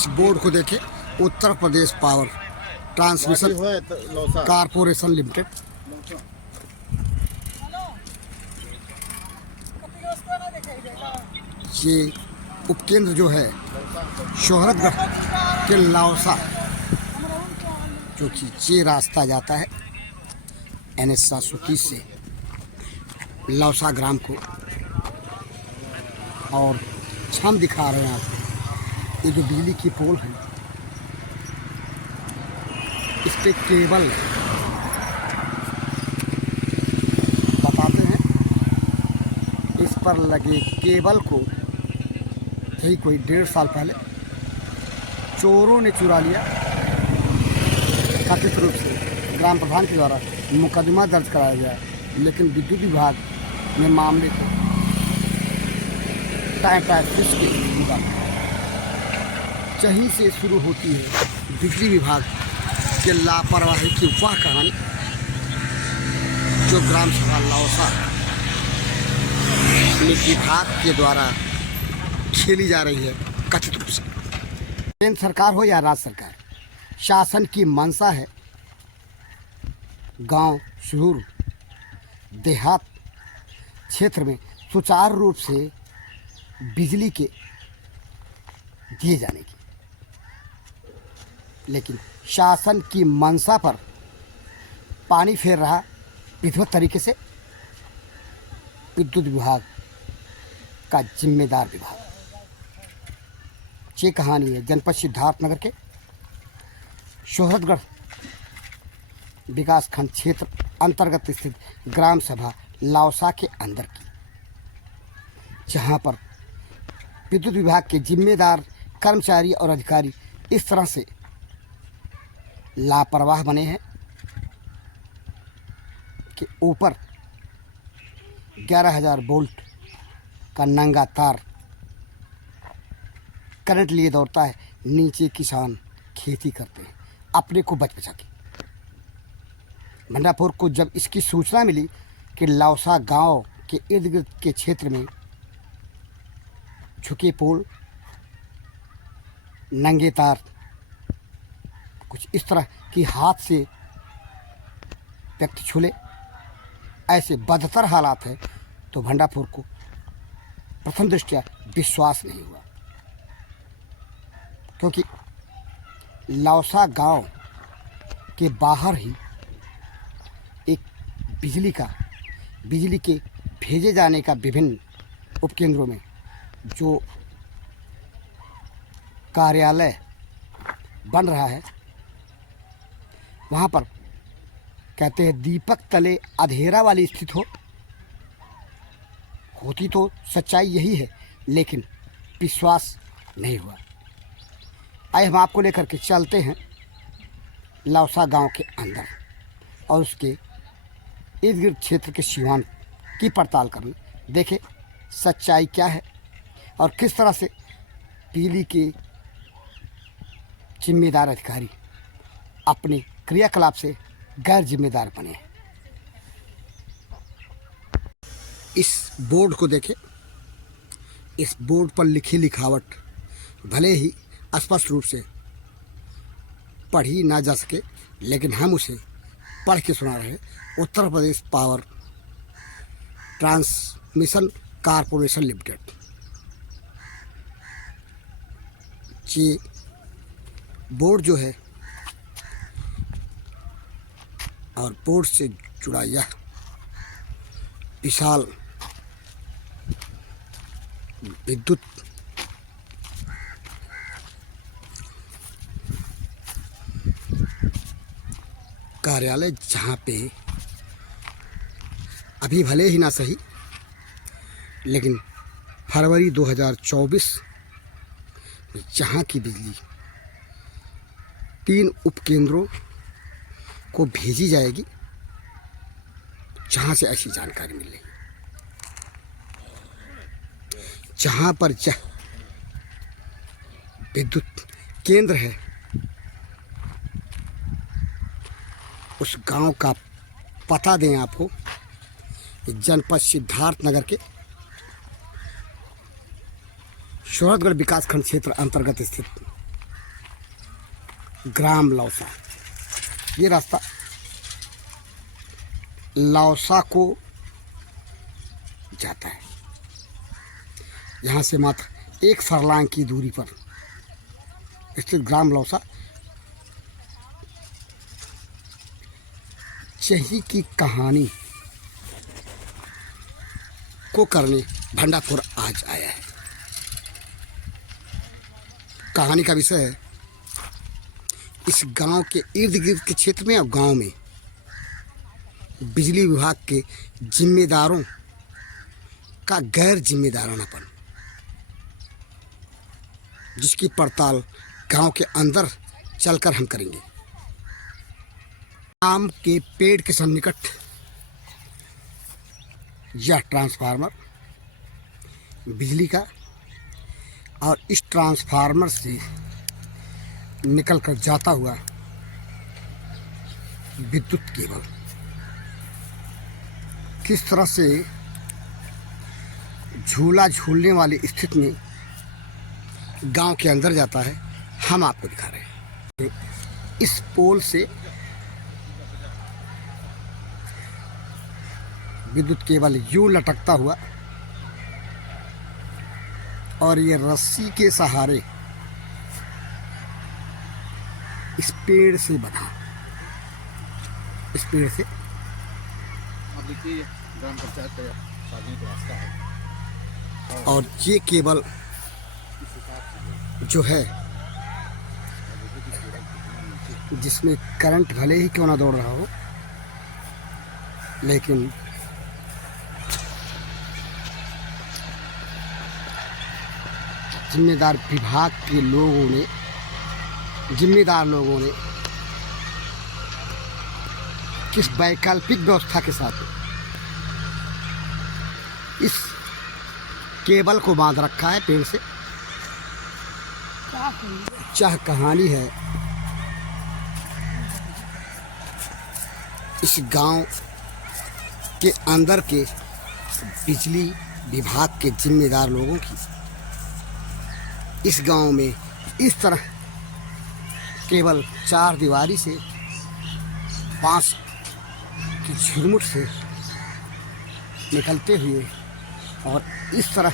इस बोर्ड को देखें, Uttar Pradesh power transmission corporation limited. ये उपकेंद्र जो है शोहरतगढ़ के लौसा, जो कि ये रास्ता जाता है NH 730 से लौसा ग्राम को। और हम दिखा रहे हैं आपको ये जो बिजली की पोल है, इस पे केबल बताते हैं। इस पर लगे केबल को यही कोई 1.5 साल पहले चोरों ने चुरा लिया। कथित रूप से ग्राम प्रधान के द्वारा मुकदमा दर्ज कराया गया, लेकिन विद्युत विभाग ने मामले को यहीं से शुरू होती है बिजली विभाग के लापरवाही की वह कहानी जो ग्राम सभा लौसा विभाग के द्वारा खेली जा रही है कथित रूप से। केंद्र सरकार हो या राज्य सरकार, शासन की मंशा है गांव, शहर, देहात क्षेत्र में सुचारू रूप से बिजली के दिए जाने की, लेकिन शासन की मंशा पर पानी फेर रहा विधिवत तरीके से विद्युत विभाग का जिम्मेदार विभाग। ये कहानी है जनपद सिद्धार्थनगर के शोहरतगढ़ विकासखंड क्षेत्र अंतर्गत स्थित ग्राम सभा लौसा के अंदर की, जहां पर विद्युत विभाग के जिम्मेदार कर्मचारी और अधिकारी इस तरह से लापरवाह बने हैं कि ऊपर 11,000 वोल्ट का नंगा तार करंट लिए दौड़ता है, नीचे किसान खेती करते हैं अपने को बच बचा के। भंडारपुर को जब इसकी सूचना मिली कि लौसा गांव के इर्द गिर्द के क्षेत्र में झुके पोल, नंगे तार, कुछ इस तरह की हाथ से व्यक्ति छूले, ऐसे बदतर हालात है, तो भंडारपुर को प्रथम दृष्टया विश्वास नहीं हुआ, क्योंकि लौसा गांव के बाहर ही एक बिजली के भेजे जाने का विभिन्न उपकेंद्रों में जो कार्यालय बन रहा है, वहाँ पर कहते हैं दीपक तले अधेरा वाली स्थिति होती तो सच्चाई यही है, लेकिन विश्वास नहीं हुआ। आइए हम आपको लेकर के चलते हैं लौसा गांव के अंदर और उसके इर्द गिर्द क्षेत्र के सीमांत की पड़ताल करने, देखें सच्चाई क्या है और किस तरह से बिजली के जिम्मेदार अधिकारी अपने क्रियाकलाप से गैर जिम्मेदार बने हैं। इस बोर्ड को देखें, इस बोर्ड पर लिखी लिखावट भले ही स्पष्ट रूप से पढ़ी ना जा सके, लेकिन हम उसे पढ़ के सुना रहे हैं। Uttar Pradesh power transmission corporation limited. ये बोर्ड जो है और बोर्ड से जुड़ा यह विशाल विद्युत कार्यालय, जहाँ पे अभी भले ही ना सही, लेकिन फरवरी 2024 में जहाँ की बिजली 3 उपकेंद्रों को भेजी जाएगी, जहाँ से ऐसी जानकारी मिल रही, जहाँ पर विद्युत केंद्र है उस गांव का पता दें आपको। जनपद सिद्धार्थनगर के शोहरतगढ़ विकासखंड क्षेत्र अंतर्गत स्थित ग्राम लौसा। ये रास्ता लौसा को जाता है। यहाँ से मात्र 1 फरलांग की दूरी पर स्थित ग्राम लौसा चही की कहानी को करने भंडारपुर आज आया है। कहानी का विषय है इस गांव के इर्द गिर्द के क्षेत्र में और गांव में बिजली विभाग के जिम्मेदारों का गैर जिम्मेदारानापन, जिसकी पड़ताल गांव के अंदर चलकर हम करेंगे। आम के पेड़ के सन्निकट यह ट्रांसफार्मर बिजली का और इस ट्रांसफार्मर से निकलकर जाता हुआ विद्युत केबल किस तरह से झूला झूलने वाली स्थिति में गांव के अंदर जाता है, हम आपको दिखा रहे हैं। इस पोल से विद्युत केबल यूं लटकता हुआ और ये रस्सी के सहारे इस पेड़ से बना, इस पेड़ से ग्राम पंचायत का सार्वजनिक रास्ता है। और ये केबल जो है जिसमें करंट भले ही क्यों ना दौड़ रहा हो, लेकिन जिम्मेदार विभाग के लोगों ने, जिम्मेदार लोगों ने किस वैकल्पिक व्यवस्था के साथ इस केबल को बांध रखा है पेड़ से। क्या कहानी है इस गांव के अंदर के बिजली विभाग के जिम्मेदार लोगों की। इस गांव में इस तरह केवल 4 दीवारी से बांस की झुरमुट से निकलते हुए और इस तरह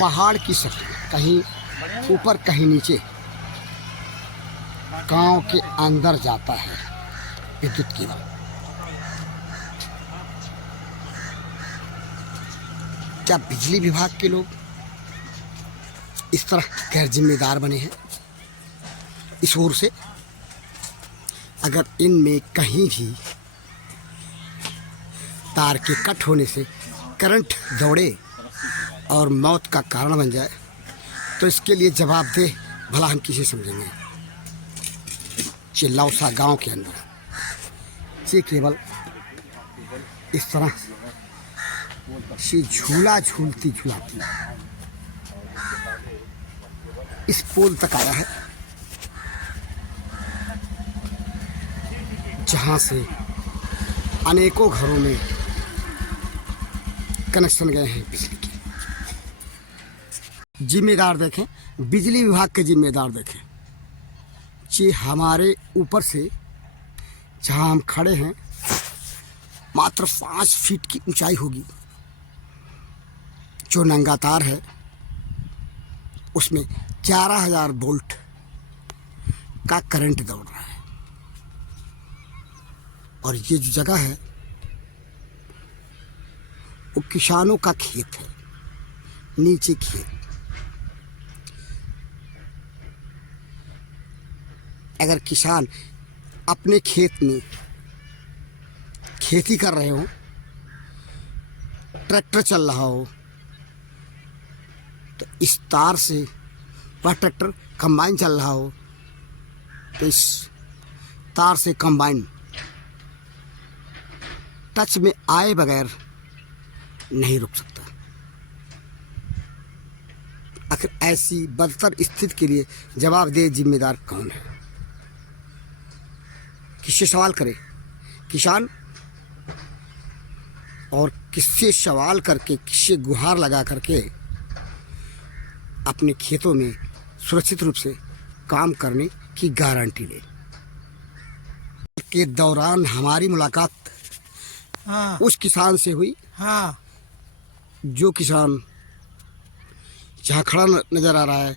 पहाड़ की शक्ल, कहीं ऊपर कहीं नीचे, गांव के अंदर जाता है विद्युत केबल। क्या बिजली विभाग के लोग इस तरह गैर जिम्मेदार बने हैं? इस ओर से अगर इनमें कहीं भी तार के कट होने से करंट दौड़े और मौत का कारण बन जाए तो इसके लिए जवाबदेह भला हम किसे समझेंगे? लौसा गांव के अंदर ये केवल इस तरह से झूला झूलती झूलाती इस पोल तक आया है, जहां से अनेकों घरों में कनेक्शन गए हैं बिजली के। जिम्मेदार देखें, बिजली विभाग के जिम्मेदार देखें, ये हमारे ऊपर से जहां हम खड़े हैं मात्र 5 फीट की ऊंचाई होगी। जो नंगा तार है उसमें 11,000 वोल्ट का करंट दौड़ रहा है। और ये जो जगह है वो किसानों का खेत है, नीचे खेत। अगर किसान अपने खेत में खेती कर रहे हो, ट्रैक्टर चल रहा हो, तो इस तार से वह ट्रैक्टर कंबाइन चल रहा हो तो इस तार से कंबाइन टच में आए बगैर नहीं रुक सकता। आखिर ऐसी बदतर स्थिति के लिए जवाबदेह जिम्मेदार कौन है? किससे सवाल करे? किसान? और किससे सवाल करके, किससे गुहार लगा करके अपने खेतों में सुरक्षित रूप से काम करने की गारंटी ले। के दौरान हमारी मुलाकात हाँ उस किसान से हुई हाँ जो किसान जहाँ खड़ा नज़र आ रहा है,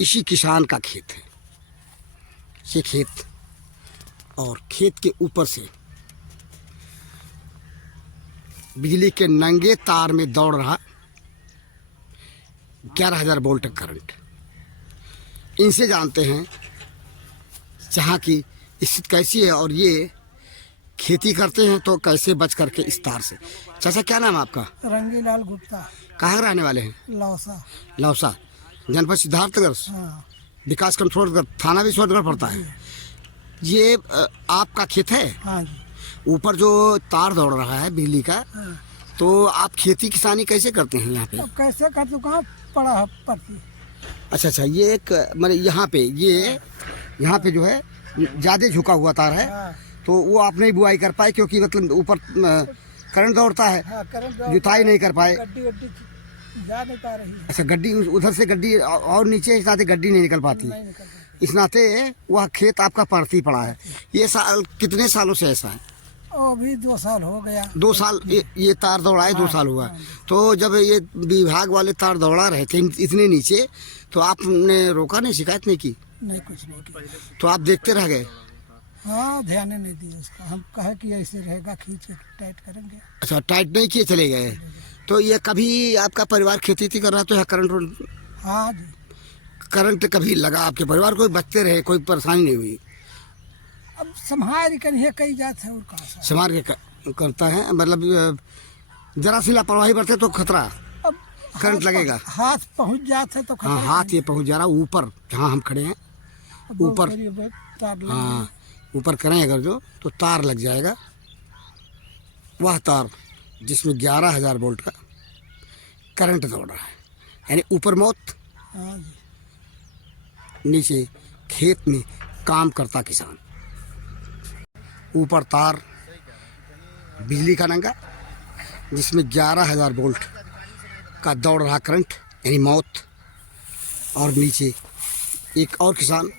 इसी किसान का खेत है ये खेत। और खेत के ऊपर से बिजली के नंगे तार में दौड़ रहा 11,000 वोल्ट करंट। इनसे जानते हैं जहाँ की स्थिति कैसी है और ये खेती करते हैं तो कैसे बच करके इस तार से। चाचा क्या नाम है आपका? रंगीलाल गुप्ता, कहाँ रहने वाले हैं? लौसा। लौसा, जनपद सिद्धार्थनगर, हाँ विकास खंड छोड़कर थाना भी छोड़कर पड़ता है। ये आपका खेत है? हाँ जी। ऊपर जो तार दौड़ रहा है बिजली का, हाँ। तो आप खेती किसानी कैसे करते हैं यहाँ पे? अब कैसे कर तू कहाँ पड़ा है पड़ती। अच्छा, ये एक मतलब यहाँ पे यहाँ पे जो है ज़्यादा झुका हुआ तार है, हाँ तो वो आप नहीं बुआई कर पाए क्योंकि मतलब ऊपर करंट दौड़ता है, हाँ, करंट जुताई नहीं कर पाए। गड्डी गड्डी जा नहीं पा रही है। अच्छा, गड्डी उधर से गड्डी और नीचे इस नाते गड्डी नहीं निकल पाती, नहीं निकल रही। इस नाते वह खेत आपका पड़ती पड़ा है। ये साल कितने सालों से ऐसा है? अभी 2 साल हो गया। 2 साल ये तार दौड़ाए, 2 साल हुआ। तो जब ये विभाग वाले तार दौड़ा रहे थे इतने नीचे, तो आपने रोका नहीं, शिकायत नहीं की? नहीं, कुछ नहीं किया। तो आप देखते रह गए? हाँ, ध्यान ही नहीं दिया उसका। हम कहे कि ऐसे रहेगा, खींच के टाइट करेंगे। अच्छा, टाइट नहीं किए चले गए। तो ये कभी आपका परिवार खेती कर रहा तो है करंट? हाँ जी। करंट कभी लगा आपके परिवार को? बचते रहे, कोई परेशानी नहीं हुई? अब संभाल कर ये कई जात है और कहाँ से। संभाल के करता है, मतलब जरा सी लापरवाही बरते तो खतरा, अब करंट लगेगा। हाथ पहुंच जाते तो हाँ, हाथ ये पहुंच जा रहा ऊपर जहाँ हम खड़े हैं, ऊपर। हाँ, ऊपर करें अगर जो तो तार लग जाएगा। वह तार जिसमें 11,000 वोल्ट का करंट दौड़ रहा है, यानी ऊपर मौत, हाँ जी। नीचे खेत में काम करता किसान। ऊपर तार बिजली का नंगा जिसमें 11,000 वोल्ट का दौड़ रहा करंट, यानी मौत। और नीचे एक और किसान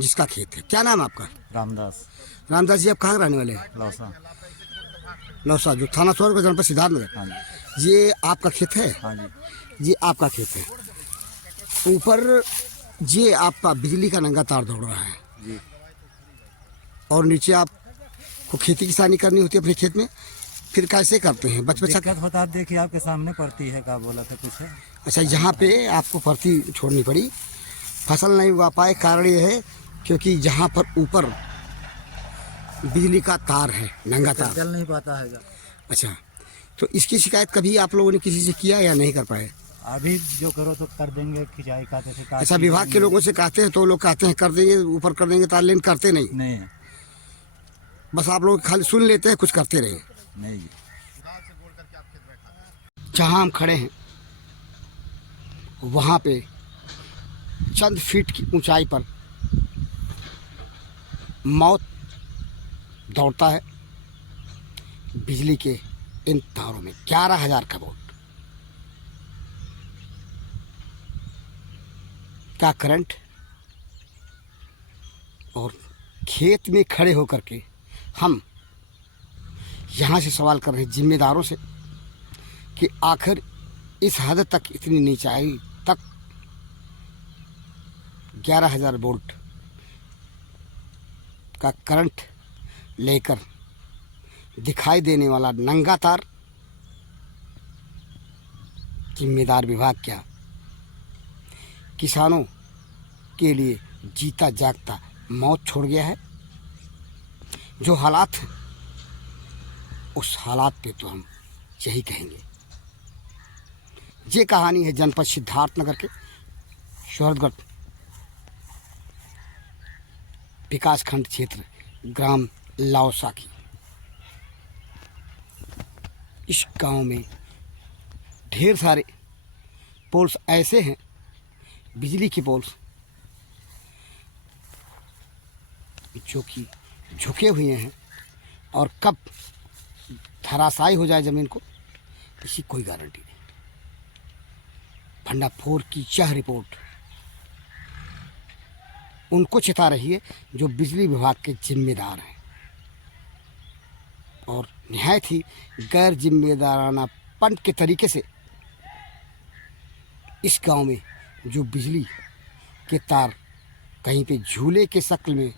जिसका खेत है। क्या नाम है आपका? रामदास। रामदास जी, आप कहाँ रहने वाले हैं? लौसा। लौसा, जो थाना छोड़ कर जनपद सिद्धार्थनगर। हाँ जी। ये आपका खेत है? हाँ जी। ये आपका खेत है। ऊपर ये आपका बिजली का नंगा तार दौड़ रहा है जी। और नीचे आपको खेती किसानी करनी होती है अपने खेत में, फिर कैसे करते हैं? बच्चा दिक्कत होता है, देखिए आपके सामने पड़ती है, क्या बोला था कुछ है? अच्छा, यहाँ पे आपको परती छोड़नी पड़ी, फसल नहीं उगा पाए। कारण ये है क्योंकि जहाँ पर ऊपर बिजली का तार है, नंगा तार, चल नहीं पाता है। अच्छा, तो इसकी शिकायत कभी आप लोगों ने किसी से किया या नहीं कर पाए? अभी जो करो तो कर देंगे, खिंचाई कहते थे। अच्छा, विभाग के लोगों से कहते हैं तो लोग कहते हैं कर देंगे, ऊपर कर देंगे तार, लेकिन करते नहीं। नहीं बस आप लोग खाली सुन लेते हैं, कुछ करते रहे नहीं जी। जहाँ हम खड़े हैं वहाँ पे चंद फीट की ऊंचाई पर मौत दौड़ता है बिजली के इन तारों में। 11,000 का वोल्ट का करंट। और खेत में खड़े होकर के हम यहाँ से सवाल कर रहे हैं जिम्मेदारों से कि आखिर इस हद तक, इतनी नीचाई तक 11,000 वोल्ट का करंट लेकर दिखाई देने वाला नंगा तार, जिम्मेदार विभाग क्या किसानों के लिए जीता जागता मौत छोड़ गया है? जो हालात हैं उस हालात पे तो हम यही कहेंगे। ये कहानी है जनपद सिद्धार्थनगर के शोहरतगढ़ विकास खंड क्षेत्र ग्राम लौसा की। इस गांव में ढेर सारे पोल्स ऐसे हैं, बिजली की पोल्स, जो कि झुके हुए हैं और कब धराशायी हो जाए ज़मीन को, इसकी कोई गारंटी नहीं। भंडाफोर की यह रिपोर्ट उनको चिता रही है जो बिजली विभाग के जिम्मेदार हैं और निहायत ही गैर जिम्मेदारानापन के तरीके से इस गांव में जो बिजली के तार कहीं पे झूले के शक्ल में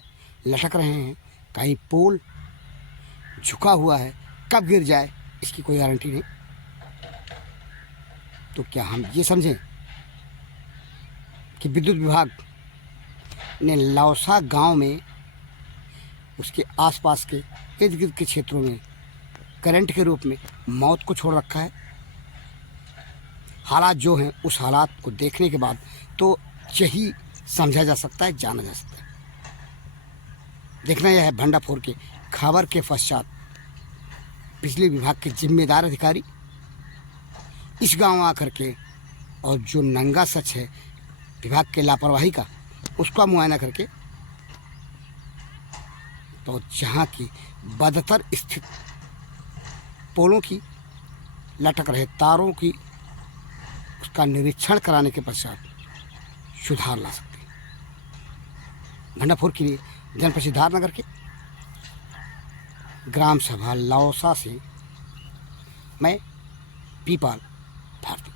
लटक रहे हैं, कहीं पोल झुका हुआ है, कब गिर जाए इसकी कोई गारंटी नहीं। तो क्या हम ये समझें कि विद्युत विभाग ने लौसा गांव में उसके आसपास के इर्द गिर्द के क्षेत्रों में करंट के रूप में मौत को छोड़ रखा है? हालात जो हैं उस हालात को देखने के बाद तो यही समझा जा सकता है, जाना जा सकता है। देखना यह है भंडाफोर के खबर के पश्चात बिजली विभाग के जिम्मेदार अधिकारी इस गांव आकर के और जो नंगा सच है विभाग के लापरवाही का उसका मुआयना करके तो जहां की बदतर स्थित पोलों की लटक रहे तारों की उसका निरीक्षण कराने के पश्चात सुधार ला सकते हैं। भंडाफोर के लिए जनपद सिद्धार्थनगर के ग्राम सभा लौसा से मैं पीपाल भारती।